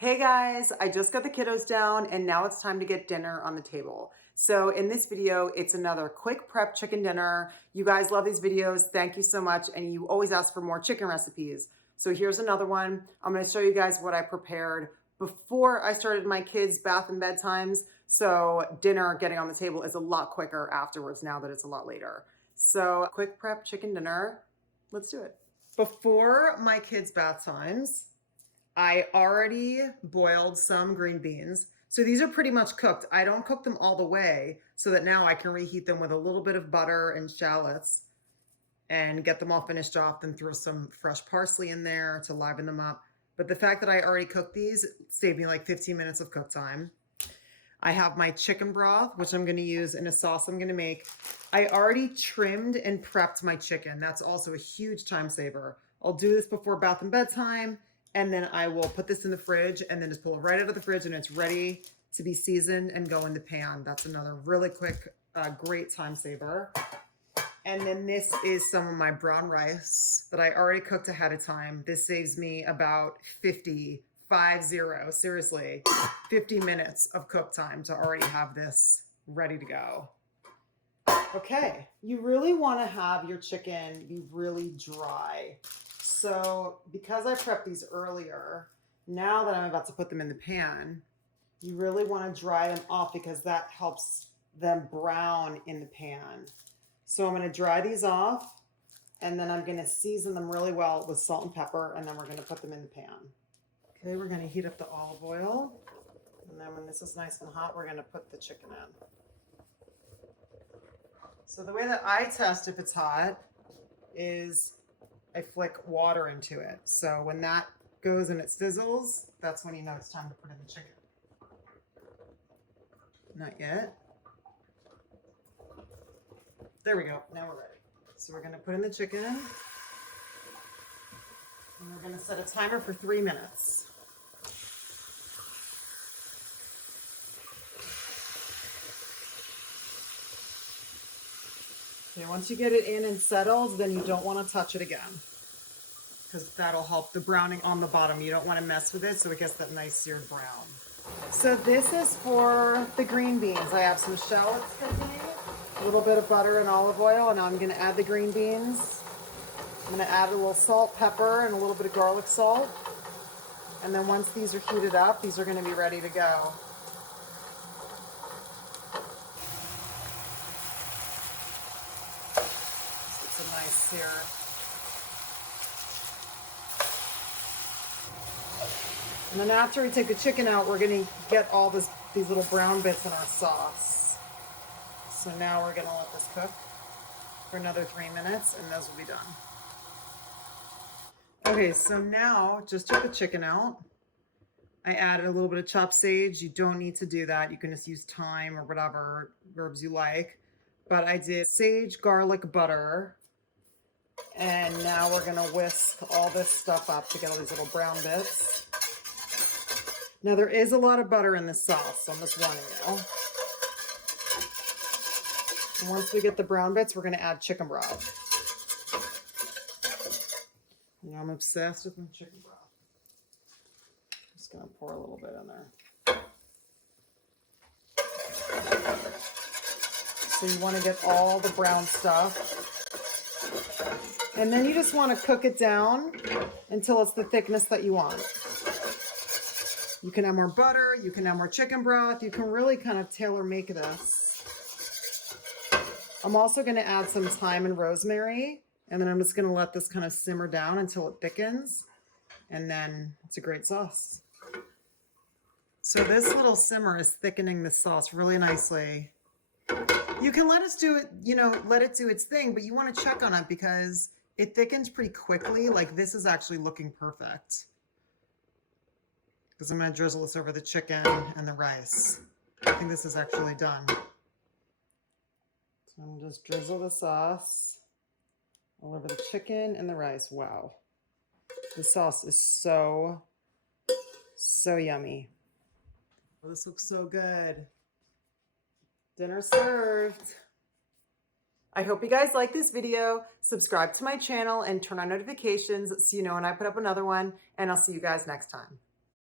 Hey guys, I just got the kiddos down and now it's time to get dinner on the table. So in this video, it's another quick prep chicken dinner. You guys love these videos. Thank you so much. And you always ask for more chicken recipes. So here's another one. I'm going to show you guys what I prepared before I started my kids' bath and bedtimes. So dinner getting on the table is a lot quicker afterwards now that it's a lot later. So quick prep chicken dinner. Let's do it. Before my kids' bath times, I already boiled some green beans. So these are pretty much cooked. I don't cook them all the way so that now I can reheat them with a little bit of butter and shallots and get them all finished off, then throw some fresh parsley in there to liven them up. But the fact that I already cooked these saved me like 15 minutes of cook time. I have my chicken broth, which I'm going to use in a sauce I'm going to make. I already trimmed and prepped my chicken. That's also a huge time saver. I'll do this before bath and bedtime. And then I will put this in the fridge and then just pull it right out of the fridge and it's ready to be seasoned and go in the pan. That's another really quick, great time saver. And then this is some of my brown rice that I already cooked ahead of time. This saves me about 50 seriously, 50 minutes of cook time to already have this ready to go. Okay, you really want to have your chicken be really dry. So because I prepped these earlier, now that I'm about to put them in the pan, you really want to dry them off because that helps them brown in the pan. So I'm going to dry these off and then I'm going to season them really well with salt and pepper and then we're going to put them in the pan. Okay, we're going to heat up the olive oil and then when this is nice and hot, we're going to put the chicken in. So the way that I test if it's hot is I flick water into it. So when that goes and it sizzles, that's when you know it's time to put in the chicken. Not yet. There we go. Now we're ready. So we're going to put in the chicken. And we're going to set a timer for 3 minutes. Okay, once you get it in and settled, then you don't want to touch it again because that'll help the browning on the bottom. You don't want to mess with it so it gets that nice seared brown. So this is for the green beans. I have some shallots cooking, a little bit of butter and olive oil, and now I'm going to add the green beans. I'm going to add a little salt, pepper, and a little bit of garlic salt. And then once these are heated up, these are going to be ready to go. It's a nice sear. And then after we take the chicken out, we're going to get all these little brown bits in our sauce. So now we're going to let this cook for another 3 minutes and those will be done. Okay, so now just took the chicken out. I added a little bit of chopped sage. You don't need to do that. You can just use thyme or whatever herbs you like. But I did sage, garlic, butter. And now we're going to whisk all this stuff up to get all these little brown bits. Now there is a lot of butter in this sauce, so I'm just warning you. And once we get the brown bits, we're going to add chicken broth. You know, I'm obsessed with my chicken broth. Just going to pour a little bit in there. So you want to get all the brown stuff. And then you just want to cook it down until it's the thickness that you want. You can add more butter, you can add more chicken broth, you can really kind of tailor make this. I'm also going to add some thyme and rosemary, and then I'm just going to let this kind of simmer down until it thickens, and then it's a great sauce. So this little simmer is thickening the sauce really nicely. You can let it do it, let it do its thing, but you want to check on it because it thickens pretty quickly. Like this is actually looking perfect. Because I'm going to drizzle this over the chicken and the rice. I think this is actually done. So I'm going to just drizzle the sauce all over the chicken and the rice. Wow. The sauce is so yummy. Oh, this looks so good. Dinner served. I hope you guys like this video. Subscribe to my channel and turn on notifications so you know when I put up another one. And I'll see you guys next time.